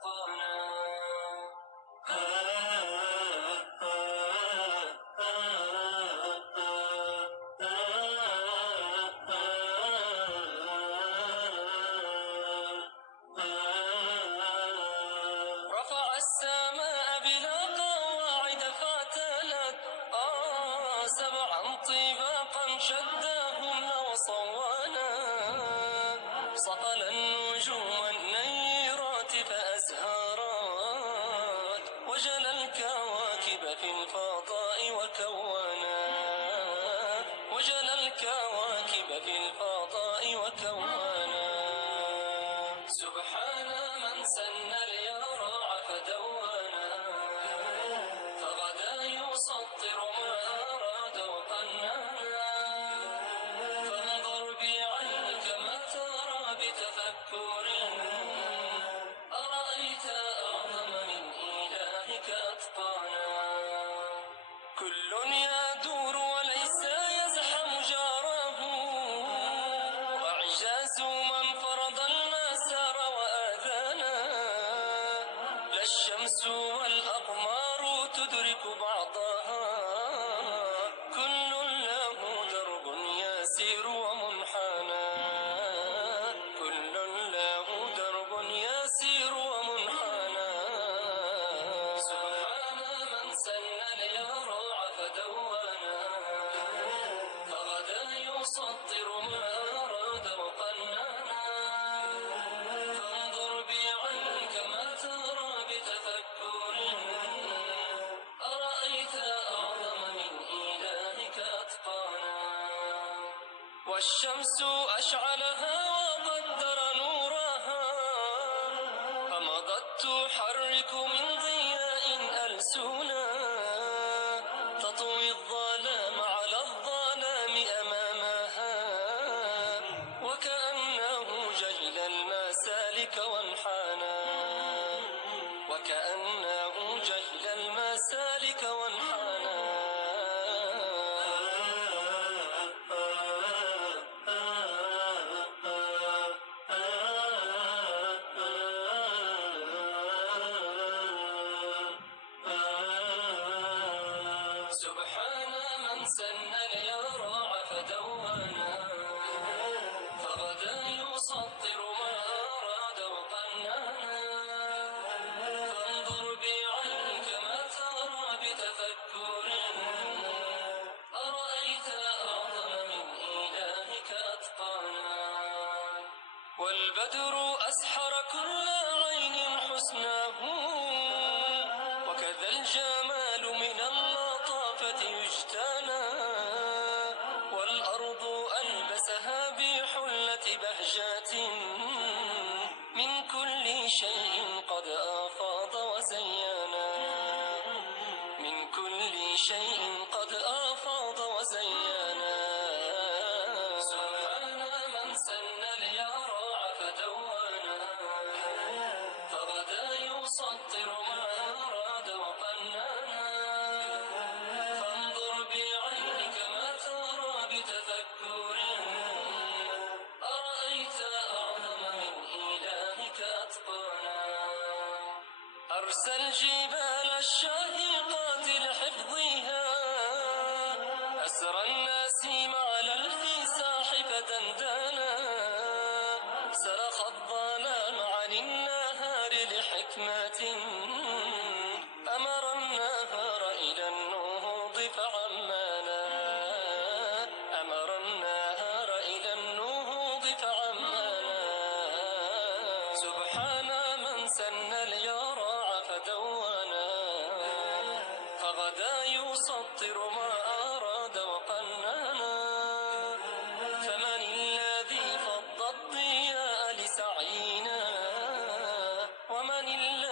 أتقانا. رفع السماء بلا قواعد فاعتلت سبعا طباقا شداهن وصوانا. صقل النجوم النيرات فأزهارات وجل الكواكب في الفضاء وكوانا. وجل الكواكب في الفضاء وكوانا. سبحان من سن اليرع فدوانا. فغدا يسطر ما أراد وقنانا. فانظر بعينك ما ترى بتفكر. أرأيت أعظم من إلهك أتقانا. كل يدور وليس يزحم جاره. وإعجاز من فرض المسار وآذانا. لا الشمس والأقمار تدرك بعضها. كل له درب يسير ومنحنى. كل له درب يسير ومنحنى. سبحان من سن اليرع فدوانا. فغدا يسطر ما أراد وقنانا. فانظر بعينك ما ترى بتفكر. أرأيت أعظم من إلهك أتقانا. والشمس أشعلها وقدر نورها. فمضت تحرك من ضياء ألسنا. تطوي الظلام على الظلام أمامها. وكأنه جهل المسالك وانحنى. وكأنه جهل المسالك وانحنى. سبحان من سن اليرع فدوانا. فغدا يسطر ما أراد وقنانا. فانظر بعينك ما ترى بتفكر. أرأيت أعظم من إلهك أتقانا. والبدر أسحر كل عين حسناه. وكذا الجمال من اللطافة يجتنى. والأرض ألبسها بحلة بهجات. من كل شيء قد أفاض وزينا. من كل شيء قد أفاض وزينا. سبحان من سن اليرع فدوانا. فغدا يسطر ما أراد وقنانا. فانظر بعينك ما ترى بتفكر. أرأيت أعظم من إلهك أتقانا. أرسى الجبال الشاهقات لحفظها. أسرى النسيم على الفساح فدندانا. سلخ الظلام عن النهار لحكمة. أمر النهار إلى النهوض فعمانا. أمر النهار إلى النهوض فعمانا. سبحان من سن اليرع فدوانا. فغدا يسطر ما أراد وقنانا. فمن الذي فض الضياء لسعينا. ومن الذي